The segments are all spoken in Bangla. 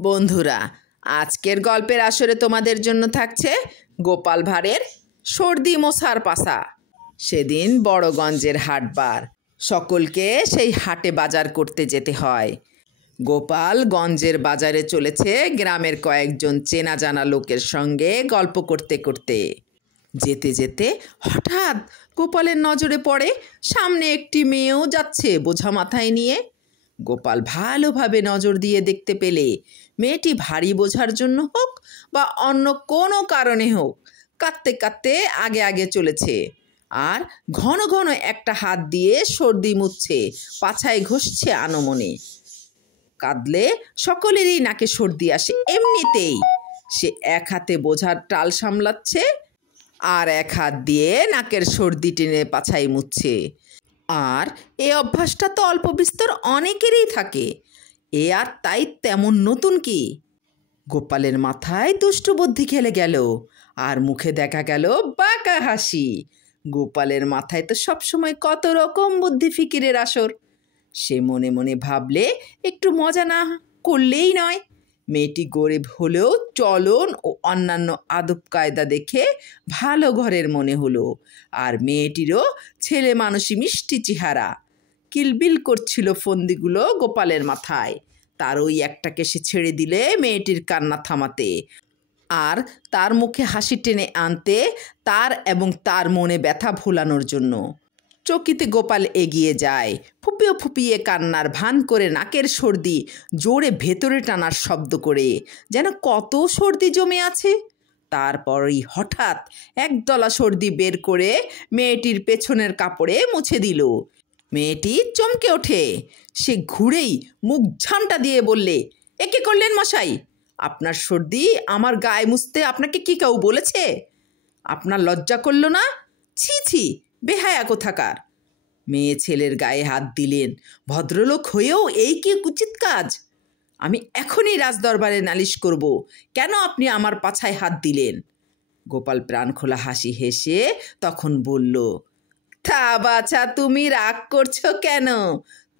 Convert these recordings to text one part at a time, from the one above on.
বন্ধুরা, আজকের গল্পের আসরে তোমাদের জন্য থাকছে গোপাল ভাঁড়ের সর্দি মশার পাশা। সেদিন বড়গঞ্জের হাটবার। সকলকে সেই হাটে বাজার করতে যেতে হয়। গোপাল গঞ্জের বাজারে চলেছে গ্রামের কয়েকজন চেনা জানা লোকের সঙ্গে গল্প করতে করতে। যেতে যেতে হঠাৎ গোপালের নজরে পড়ে সামনে একটি মেয়েও যাচ্ছে বোঝা মাথায় নিয়ে। গোপাল ভালোভাবে নজর দিয়ে দেখতে পেলে মেয়েটি ভারী বোঝার জন্য হোক বা অন্য কোনো কারণে হোক কাঁদতে কাঁদতে আগে আগে চলেছে, আর ঘন ঘন একটা হাত দিয়ে সর্দি মুছছে, পাছায় ঘষছে আনমনে। কাঁদলে সকলেরই নাকে সর্দি আসে এমনিতেই। সে এক হাতে বোঝার টাল সামলাচ্ছে আর এক হাত দিয়ে নাকের সর্দি টেনে পাছায় মুছছে। আর এই অভ্যাসটা তো অল্প বিস্তর অনেকেরই থাকে, এ আর তাই তেমন নতুন কি? গোপালের মাথায় দুষ্টু বুদ্ধি খেলে গেল, আর মুখে দেখা গেল বাঁকা হাসি। গোপালের মাথায় তো সবসময় কত রকম বুদ্ধি ফিকিরের আসর। সে মনে মনে ভাবলে একটু মজা না করলেই নয়। মেয়েটি গরিব হলেও চলন ও অন্যান্য আদব কায়দা দেখে ভালো ঘরের মনে হলো, আর মেয়েটিরও ছেলে মানুষই মিষ্টি চেহারা। কিলবিল করছিল ফন্দিগুলো গোপালের মাথায়। তার ওই একটাকে সে ছেড়ে দিলে মেয়েটির কান্না থামাতে, আর তার মুখে হাসি টেনে আনতে, তার এবং তার মনে ব্যথা ভোলানোর জন্য। চকিতে গোপাল এগিয়ে যায়, ফুপিয়ে ফুপিয়ে কান্নার ভান করে নাকের সর্দি জোরে ভেতরে টানার শব্দ করে, যেন কত সর্দি জমে আছে। তারপরই হঠাৎ একদলা সর্দি বের করে মেয়েটির পেছনের কাপড়ে মুছে দিল। মেয়েটি চমকে ওঠে। সে ঘুরেই মুখ ঝামটা দিয়ে বললে, একে করলেন মশাই? আপনার সর্দি আমার গায়ে মুছতে আপনাকে কি কেউ বলেছে? আপনার লজ্জা করল না? ছি ছি, বেহায়া কোথাকার! মেয়ে ছেলের গায়ে হাত দিলেন, ভদ্রলোক হয়েও এই কি উচিত কাজ? আমি এখনই রাজদরবারে নালিশ করব, কেন আপনি আমার পাছায় হাত দিলেন? গোপাল প্রাণখোলা হাসি হেসে তখন বলল, তা বাছা, তুমি রাগ করছো কেন?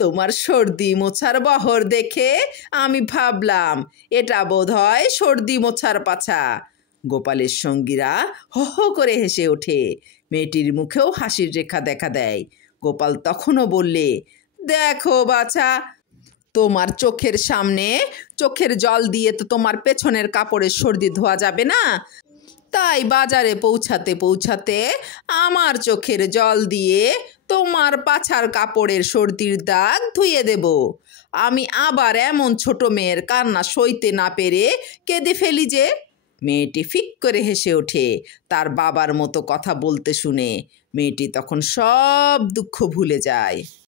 তোমার সর্দি মোছার বহর দেখে আমি ভাবলাম এটা বোধহয় সর্দি মোছার পাছা। গোপালের সঙ্গীরা হো হো করে হেসে ওঠে। মেয়েটির মুখেও হাসির রেখা দেখা দেয়। গোপাল তখনও বললে, দেখো বাছা, তোমার চোখের সামনে চোখের জল দিয়ে তো তোমার পেছনের কাপড়ের সর্দি ধোয়া যাবে না, তাই বাজারে পৌঁছাতে পৌঁছাতে আমার চোখের জল দিয়ে তোমার পাছার কাপড়ের সর্দির দাগ ধুয়ে দেব। আমি আবার এমন ছোট মেয়ের কান্না সইতে না পেরে কেঁদে ফেলি যে। মেয়েটি ফিক করে হেসে ওঠে তার বাবার মতো কথা বলতে শুনে। মেয়েটি তখন সব দুঃখ ভুলে যায়।